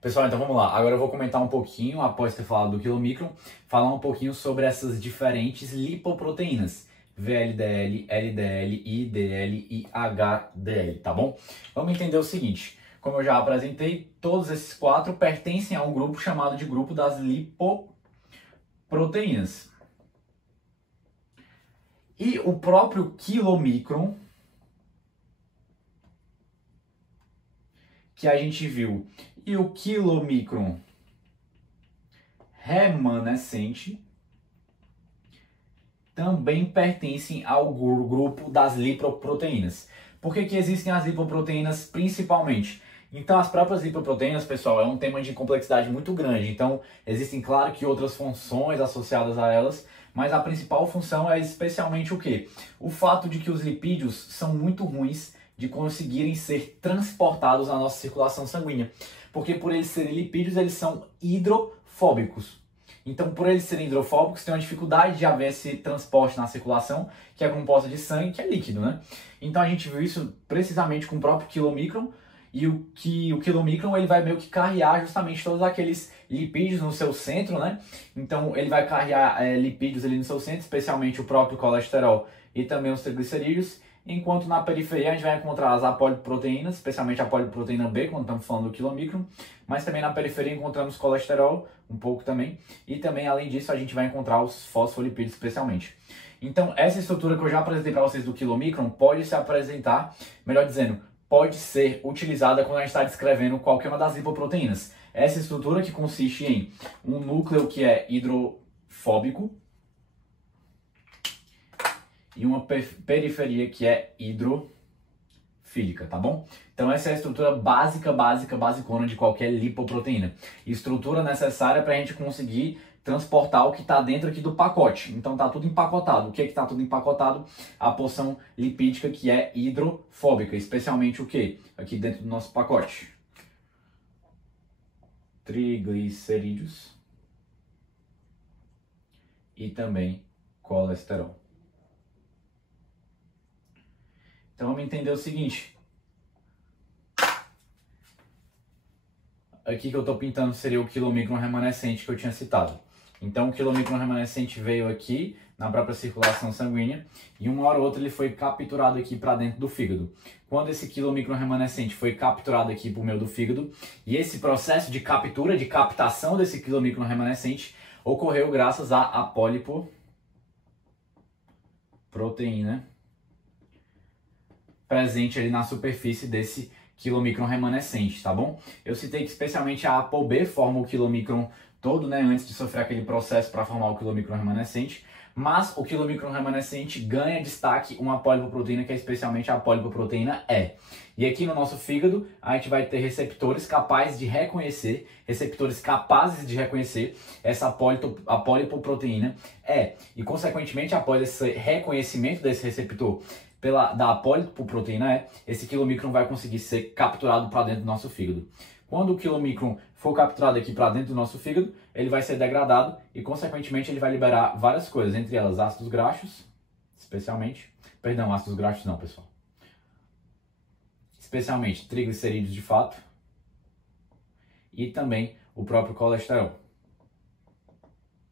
Pessoal, então vamos lá. Agora eu vou comentar um pouquinho, após ter falado do quilomicron, falar um pouquinho sobre essas diferentes lipoproteínas. VLDL, LDL, IDL e HDL, tá bom? Vamos entender o seguinte. Como eu já apresentei, todos esses quatro pertencem a um grupo chamado de grupo das lipoproteínas. E o próprio quilomicron, que a gente viu, e o quilomicron remanescente também pertencem ao grupo das lipoproteínas. Por que existem as lipoproteínas principalmente? Então, as próprias lipoproteínas, pessoal, é um tema de complexidade muito grande. Então, existem, claro, que outras funções associadas a elas, mas a principal função é especialmente o quê? O fato de que os lipídios são muito ruins de conseguirem ser transportados na nossa circulação sanguínea. Porque por eles serem lipídios, eles são hidrofóbicos. Então, por eles serem hidrofóbicos, tem uma dificuldade de haver esse transporte na circulação, que é composta de sangue, que é líquido, né? Então, a gente viu isso precisamente com o próprio quilomicron, e o quilomicron ele vai meio que carrear justamente todos aqueles lipídios no seu centro, né? Então, ele vai carrear lipídios ali no seu centro, especialmente o próprio colesterol e também os triglicerídeos, enquanto na periferia a gente vai encontrar as apolipoproteínas, especialmente a apolipoproteína B, quando estamos falando do quilomicron, mas também na periferia encontramos colesterol, um pouco também, e também além disso a gente vai encontrar os fosfolipídios especialmente. Então essa estrutura que eu já apresentei para vocês do quilomicron pode se apresentar, melhor dizendo, pode ser utilizada quando a gente está descrevendo qualquer uma das lipoproteínas. Essa estrutura que consiste em um núcleo que é hidrofóbico, e uma periferia que é hidrofílica, tá bom? Então essa é a estrutura basicona de qualquer lipoproteína. Estrutura necessária para a gente conseguir transportar o que está dentro aqui do pacote. Então tá tudo empacotado. O que é que está tudo empacotado? A porção lipídica que é hidrofóbica, especialmente o que? Aqui dentro do nosso pacote. Triglicerídeos e também colesterol. Então vamos entender o seguinte. Aqui que eu estou pintando seria o quilomicron remanescente que eu tinha citado. Então o quilomicron remanescente veio aqui na própria circulação sanguínea e uma hora ou outra ele foi capturado aqui para dentro do fígado. Quando esse quilomicron remanescente foi capturado aqui por meio do fígado, e esse processo de captura, de captação desse quilomicron remanescente ocorreu graças à apolipoproteína presente ali na superfície desse quilomicron remanescente, tá bom? Eu citei que especialmente a ApoB forma o quilomicron todo, né, antes de sofrer aquele processo para formar o quilomicron remanescente, mas o quilomicron remanescente ganha destaque uma apolipoproteína que é especialmente a apolipoproteína E. E aqui no nosso fígado a gente vai ter receptores capazes de reconhecer essa apolipoproteína E. E consequentemente, após esse reconhecimento desse receptor da apolipoproteína E, esse quilomicron vai conseguir ser capturado para dentro do nosso fígado. Quando o quilomicron for capturado aqui para dentro do nosso fígado, ele vai ser degradado e, consequentemente, ele vai liberar várias coisas, entre elas ácidos graxos, especialmente, perdão, ácidos graxos não, pessoal, especialmente triglicerídeos de fato e também o próprio colesterol,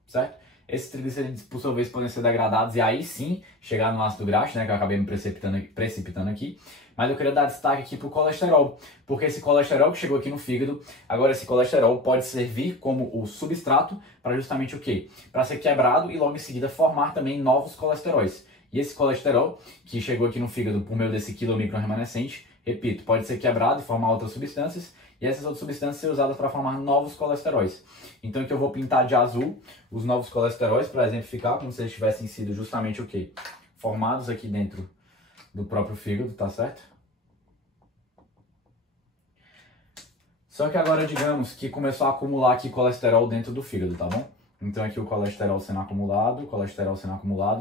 certo? Esses triglicerídeos, por sua vez, podem ser degradados e aí sim chegar no ácido graxo, né, que eu acabei me precipitando aqui. Mas eu queria dar destaque aqui para o colesterol, porque esse colesterol que chegou aqui no fígado, agora esse colesterol pode servir como o substrato para justamente o quê? Para ser quebrado e logo em seguida formar também novos colesteróis. E esse colesterol que chegou aqui no fígado por meio desse quilomicron remanescente, repito, pode ser quebrado e formar outras substâncias, e essas outras substâncias serão usadas para formar novos colesteróis. Então aqui eu vou pintar de azul os novos colesteróis para exemplificar, como se eles tivessem sido justamente o quê? Formados aqui dentro do próprio fígado, tá certo? Só que agora digamos que começou a acumular aqui colesterol dentro do fígado, tá bom? Então aqui o colesterol sendo acumulado,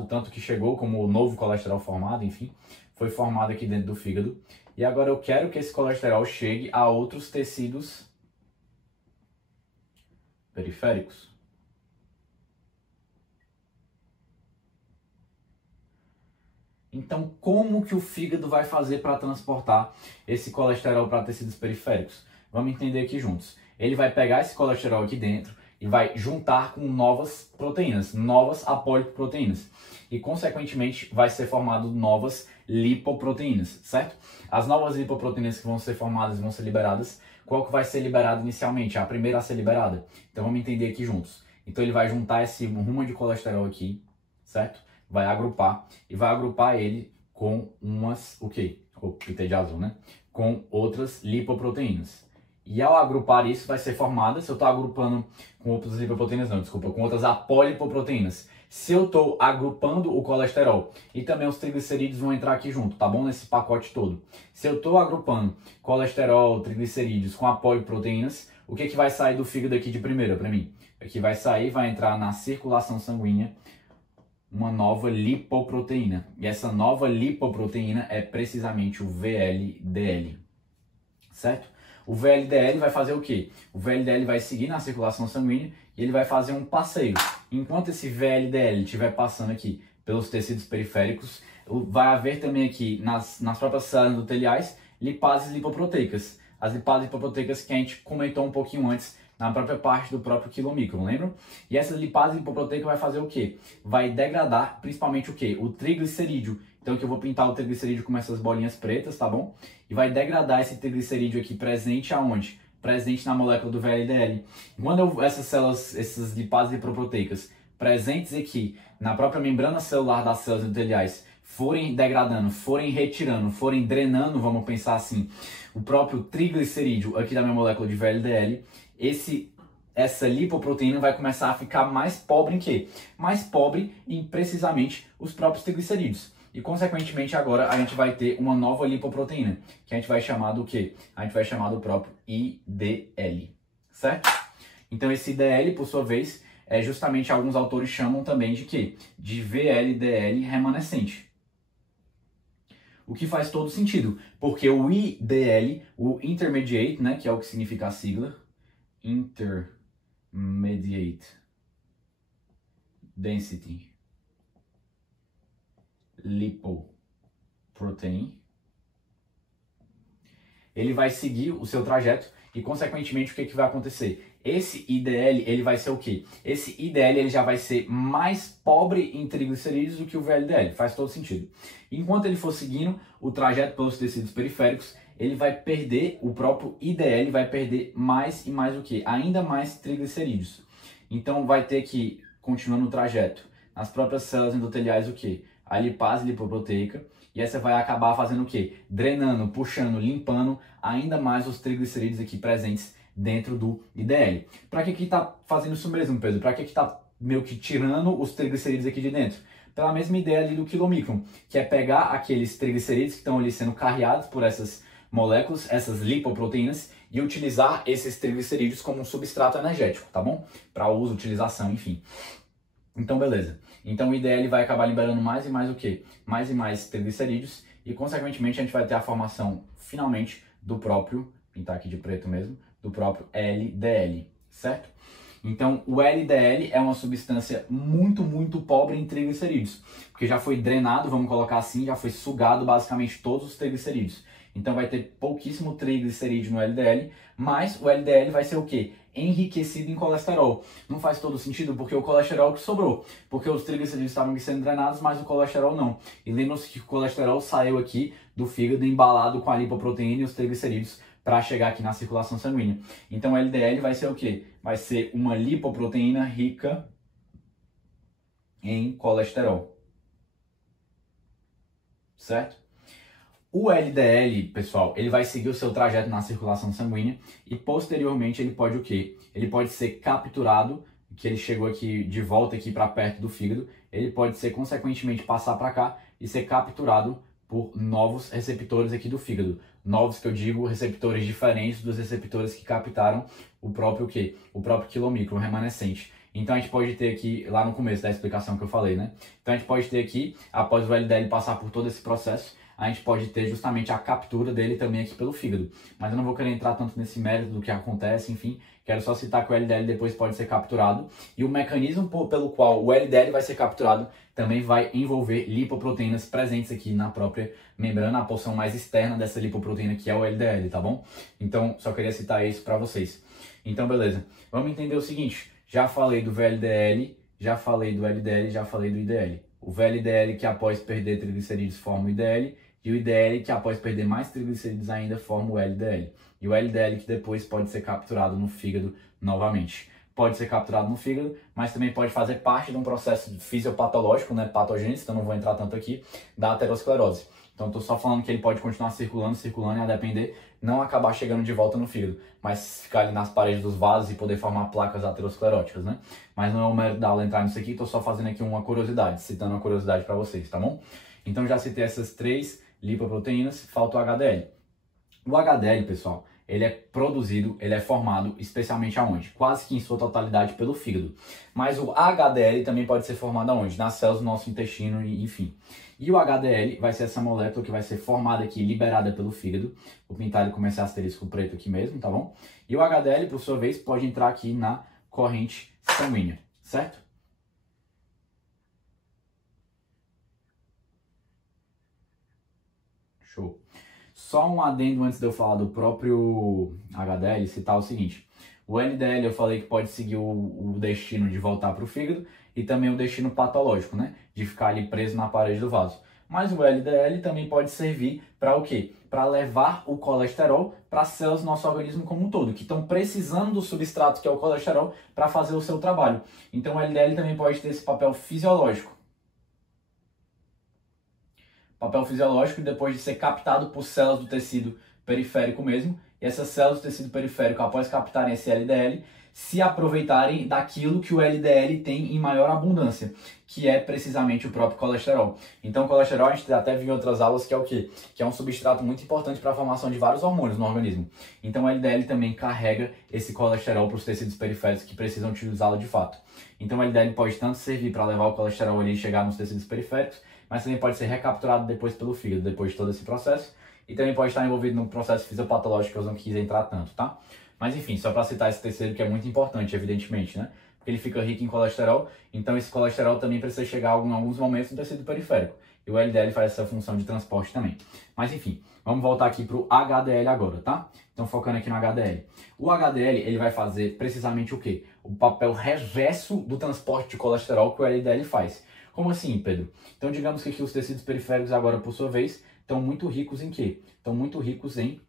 tanto que chegou como o novo colesterol formado, enfim, foi formado aqui dentro do fígado. E agora eu quero que esse colesterol chegue a outros tecidos periféricos. Então, como que o fígado vai fazer para transportar esse colesterol para tecidos periféricos? Vamos entender aqui juntos. ele vai pegar esse colesterol aqui dentro e vai juntar com novas proteínas, novas apolipoproteínas. E, consequentemente, vai ser formado novas lipoproteínas, certo? As novas lipoproteínas que vão ser formadas vão ser liberadas. Qual que vai ser liberado inicialmente? A primeira a ser liberada. Então, vamos entender aqui juntos. Então, ele vai juntar esse rumo de colesterol aqui, certo? Vai agrupar e vai agrupar ele com umas, o quê? Pintei de azul, né? Com outras lipoproteínas. E ao agrupar isso, vai ser formada, se eu estou agrupando com outras lipoproteínas, não, desculpa, com outras apolipoproteínas. Se eu estou agrupando o colesterol e também os triglicerídeos vão entrar aqui junto, tá bom? Nesse pacote todo. Se eu estou agrupando colesterol, triglicerídeos com apolipoproteínas, o que vai sair do fígado aqui de primeira para mim? Aqui vai sair, vai entrar na circulação sanguínea uma nova lipoproteína. E essa nova lipoproteína é precisamente o VLDL, certo? O VLDL vai fazer o quê? O VLDL vai seguir na circulação sanguínea e ele vai fazer um passeio. Enquanto esse VLDL estiver passando aqui pelos tecidos periféricos, vai haver também aqui nas próprias células endoteliais lipases lipoproteicas. As lipases lipoproteicas que a gente comentou um pouquinho antes na própria parte do próprio quilomicron, lembram? E essa lipase lipoproteica vai fazer o quê? Vai degradar principalmente o quê? O triglicerídeo. Então aqui eu vou pintar o triglicerídeo com essas bolinhas pretas, tá bom? E vai degradar esse triglicerídeo aqui presente aonde? Presente na molécula do VLDL. Quando essas células, essas lipases lipoproteicas presentes aqui na própria membrana celular das células endoteliais forem degradando, forem retirando, forem drenando, vamos pensar assim, o próprio triglicerídeo aqui da minha molécula de VLDL, essa lipoproteína vai começar a ficar mais pobre em quê? Mais pobre em precisamente os próprios triglicerídeos. E, consequentemente, agora a gente vai ter uma nova lipoproteína, que a gente vai chamar do quê? A gente vai chamar do próprio IDL, certo? Então, esse IDL, por sua vez, justamente alguns autores chamam também de quê? De VLDL remanescente. O que faz todo sentido, porque o IDL, o Intermediate, né, que é o que significa a sigla, Intermediate Density Lipoprotein, ele vai seguir o seu trajeto e, consequentemente, o que vai acontecer? Esse IDL, ele vai ser o quê? Esse IDL, ele já vai ser mais pobre em triglicerídeos do que o VLDL, faz todo sentido. Enquanto ele for seguindo o trajeto pelos tecidos periféricos, ele vai perder, o próprio IDL vai perder mais e mais o quê? Ainda mais triglicerídeos. Então vai ter que, continuando o trajeto, nas próprias células endoteliais o quê? A lipase lipoproteica, e essa vai acabar fazendo o quê? Drenando, puxando, limpando ainda mais os triglicerídeos aqui presentes dentro do IDL. Para que está fazendo isso mesmo, Pedro? Para que está meio que tirando os triglicerídeos aqui de dentro? Pela mesma ideia ali do quilomicron, que é pegar aqueles triglicerídeos que estão ali sendo carreados por essas moléculas, essas lipoproteínas, e utilizar esses triglicerídeos como um substrato energético, tá bom? Para uso, utilização, enfim. Então, beleza. Então, o IDL vai acabar liberando mais e mais o quê? Mais e mais triglicerídeos e, consequentemente, a gente vai ter a formação, finalmente, do próprio, pintar aqui de preto mesmo, do próprio LDL, certo? Então, o LDL é uma substância muito, muito pobre em triglicerídeos, porque já foi drenado, vamos colocar assim, já foi sugado basicamente todos os triglicerídeos. Então, vai ter pouquíssimo triglicerídeo no LDL, mas o LDL vai ser o quê? Enriquecido em colesterol. Não faz todo sentido porque o colesterol que sobrou, porque os triglicerídeos estavam sendo drenados, mas o colesterol não. E lembram-se que o colesterol saiu aqui do fígado embalado com a lipoproteína e os triglicerídeos para chegar aqui na circulação sanguínea. Então o LDL vai ser o quê? Vai ser uma lipoproteína rica em colesterol. Certo? O LDL, pessoal, ele vai seguir o seu trajeto na circulação sanguínea e posteriormente ele pode o quê? Ele pode ser capturado, que ele chegou aqui de volta aqui para perto do fígado, ele pode ser consequentemente passar para cá e ser capturado por novos receptores aqui do fígado. Novos que eu digo, receptores diferentes dos receptores que captaram o próprio quê? O próprio quilomicron remanescente. Então a gente pode ter aqui, lá no começo da explicação que eu falei, né? Então a gente pode ter aqui, após o LDL passar por todo esse processo, a gente pode ter justamente a captura dele também aqui pelo fígado. Mas eu não vou querer entrar tanto nesse mérito do que acontece, enfim. Quero só citar que o LDL depois pode ser capturado. E o mecanismo pelo qual o LDL vai ser capturado também vai envolver lipoproteínas presentes aqui na própria membrana, a porção mais externa dessa lipoproteína que é o LDL, tá bom? Então, só queria citar isso para vocês. Então, beleza. Vamos entender o seguinte. Já falei do VLDL, já falei do LDL, já falei do IDL. O VLDL que após perder triglicerídeos forma o IDL, e o IDL que após perder mais triglicerídeos ainda forma o LDL. E o LDL que depois pode ser capturado no fígado novamente. Pode ser capturado no fígado, mas também pode fazer parte de um processo fisiopatológico, né, patogênico, então não vou entrar tanto aqui, da aterosclerose. Então estou só falando que ele pode continuar circulando e a depender, não acabar chegando de volta no fígado, mas ficar ali nas paredes dos vasos e poder formar placas ateroscleróticas, né? Mas não é o mérito da aula entrar nisso aqui, estou só fazendo aqui uma curiosidade, citando uma curiosidade para vocês, tá bom? Então já citei essas 3 lipoproteínas, falta o HDL. O HDL, pessoal, ele é produzido, ele é formado especialmente aonde? Quase que em sua totalidade pelo fígado. Mas o HDL também pode ser formado aonde? Nas células do nosso intestino, enfim. E o HDL vai ser essa molécula que vai ser formada aqui, liberada pelo fígado. Vou pintar ele com esse asterisco preto aqui mesmo, tá bom? E o HDL, por sua vez, pode entrar aqui na corrente sanguínea, certo? Show. Só um adendo antes de eu falar do próprio HDL, citar o seguinte. O LDL eu falei que pode seguir o destino de voltar para o fígado e também o destino patológico, né? De ficar ali preso na parede do vaso. Mas o LDL também pode servir para o quê? Para levar o colesterol para as células do nosso organismo como um todo, que estão precisando do substrato que é o colesterol para fazer o seu trabalho. Então o LDL também pode ter esse papel fisiológico. Papel fisiológico depois de ser captado por células do tecido periférico mesmo, e essas células do tecido periférico, após captarem esse LDL, se aproveitarem daquilo que o LDL tem em maior abundância, que é precisamente o próprio colesterol. Então o colesterol, a gente até viu em outras aulas, que é o quê? Que é um substrato muito importante para a formação de vários hormônios no organismo. Então o LDL também carrega esse colesterol para os tecidos periféricos que precisam utilizá-lo de fato. Então o LDL pode tanto servir para levar o colesterol ali e chegar nos tecidos periféricos, mas também pode ser recapturado depois pelo fígado, depois de todo esse processo, e também pode estar envolvido no processo fisiopatológico que eu não quis entrar tanto, tá? Mas enfim, só para citar esse terceiro que é muito importante, evidentemente, né? Porque ele fica rico em colesterol, então esse colesterol também precisa chegar em alguns momentos no tecido periférico. E o LDL faz essa função de transporte também. Mas enfim, vamos voltar aqui para o HDL agora, tá? Então focando aqui no HDL. O HDL, ele vai fazer precisamente o quê? O papel reverso do transporte de colesterol que o LDL faz. Como assim, Pedro? Então digamos que aqui os tecidos periféricos agora, por sua vez, estão muito ricos em quê? Estão muito ricos em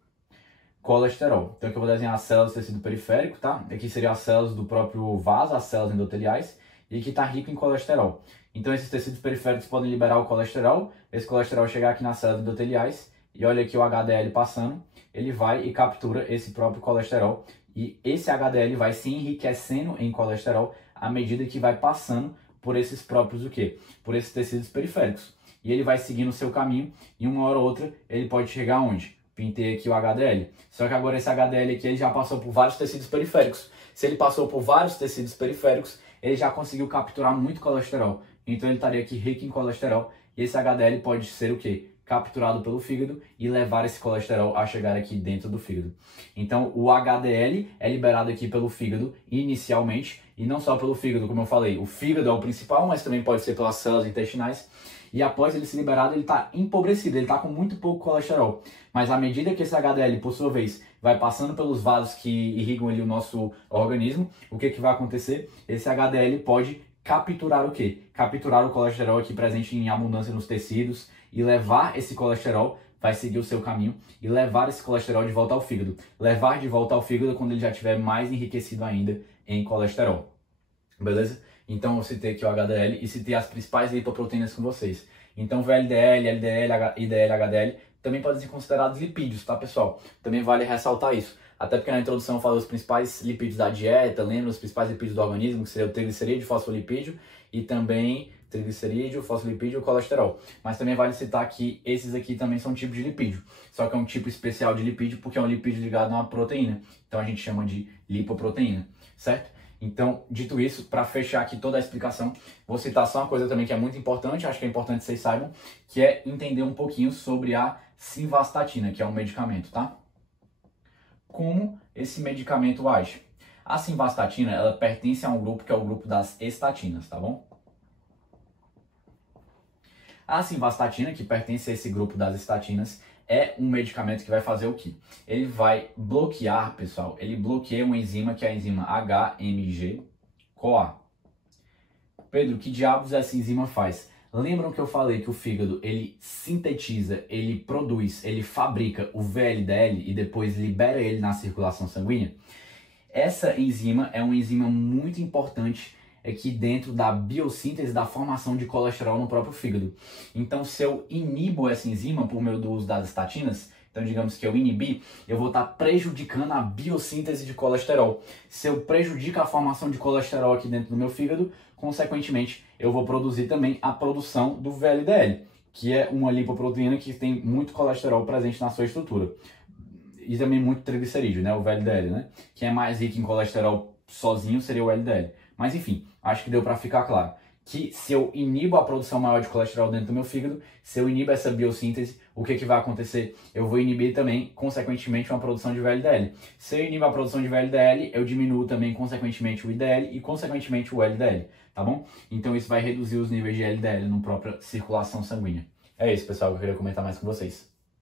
colesterol. Então aqui eu vou desenhar as células do tecido periférico, tá? Aqui seriam as células do próprio vaso, as células endoteliais, e aqui está rico em colesterol. Então esses tecidos periféricos podem liberar o colesterol, esse colesterol chegar aqui nas células endoteliais, e olha aqui o HDL passando, ele vai e captura esse próprio colesterol, e esse HDL vai se enriquecendo em colesterol à medida que vai passando por esses próprios o quê? Por esses tecidos periféricos. E ele vai seguindo o seu caminho, e uma hora ou outra ele pode chegar aonde? Pintei aqui o HDL. Só que agora esse HDL aqui ele já passou por vários tecidos periféricos. Se ele passou por vários tecidos periféricos, ele já conseguiu capturar muito colesterol. Então ele estaria aqui rico em colesterol. E esse HDL pode ser o quê? Capturado pelo fígado e levar esse colesterol a chegar aqui dentro do fígado. Então o HDL é liberado aqui pelo fígado inicialmente, e não só pelo fígado, como eu falei. O fígado é o principal, mas também pode ser pelas células intestinais. E após ele ser liberado, ele está empobrecido, ele está com muito pouco colesterol. Mas à medida que esse HDL, por sua vez, vai passando pelos vasos que irrigam ali o nosso organismo, o que vai acontecer? Esse HDL pode capturar o quê? Capturar o colesterol aqui presente em abundância nos tecidos e levar esse colesterol, vai seguir o seu caminho e levar esse colesterol de volta ao fígado. Levar de volta ao fígado quando ele já estiver mais enriquecido ainda em colesterol. Beleza? Então eu citei aqui o HDL e citei as principais lipoproteínas com vocês. Então VLDL, LDL, IDL, HDL também podem ser considerados lipídios, tá, pessoal? Também vale ressaltar isso. Até porque na introdução eu falei os principais lipídios da dieta, lembra os principais lipídios do organismo, que seria o triglicerídeo, fosfolipídio e também triglicerídeo, fosfolipídio e colesterol. Mas também vale citar que esses aqui também são tipos de lipídio. Só que é um tipo especial de lipídio porque é um lipídio ligado a uma proteína. Então a gente chama de lipoproteína, certo? Então, dito isso, para fechar aqui toda a explicação, vou citar só uma coisa também que é muito importante, acho que é importante que vocês saibam, que é entender um pouquinho sobre a simvastatina, que é um medicamento, tá? Como esse medicamento age? A simvastatina, ela pertence a um grupo que é o grupo das estatinas, tá bom? A simvastatina, que pertence a esse grupo das estatinas, é um medicamento que vai fazer o quê? Ele vai bloquear, pessoal, ele bloqueia uma enzima que é a enzima HMG-CoA. Pedro, que diabos essa enzima faz? Lembram que eu falei que o fígado, ele sintetiza, ele produz, ele fabrica o VLDL e depois libera ele na circulação sanguínea? Essa enzima é uma enzima muito importante aqui dentro da biossíntese da formação de colesterol no próprio fígado. Então, se eu inibo essa enzima por meio do uso das estatinas, então digamos que eu inibir, eu vou estar prejudicando a biossíntese de colesterol. Se eu prejudico a formação de colesterol aqui dentro do meu fígado, consequentemente, eu vou produzir também a produção do VLDL, que é uma lipoproteína que tem muito colesterol presente na sua estrutura. E também muito triglicerídeo, né? O VLDL, né? Quem é mais rico em colesterol sozinho seria o LDL. Mas enfim, acho que deu para ficar claro que se eu inibo a produção maior de colesterol dentro do meu fígado, se eu inibo essa biossíntese, o que vai acontecer? Eu vou inibir também, consequentemente, uma produção de VLDL. Se eu inibo a produção de VLDL, eu diminuo também, consequentemente, o IDL e, consequentemente, o LDL, tá bom? Então isso vai reduzir os níveis de LDL na própria circulação sanguínea. É isso, pessoal, que eu queria comentar mais com vocês.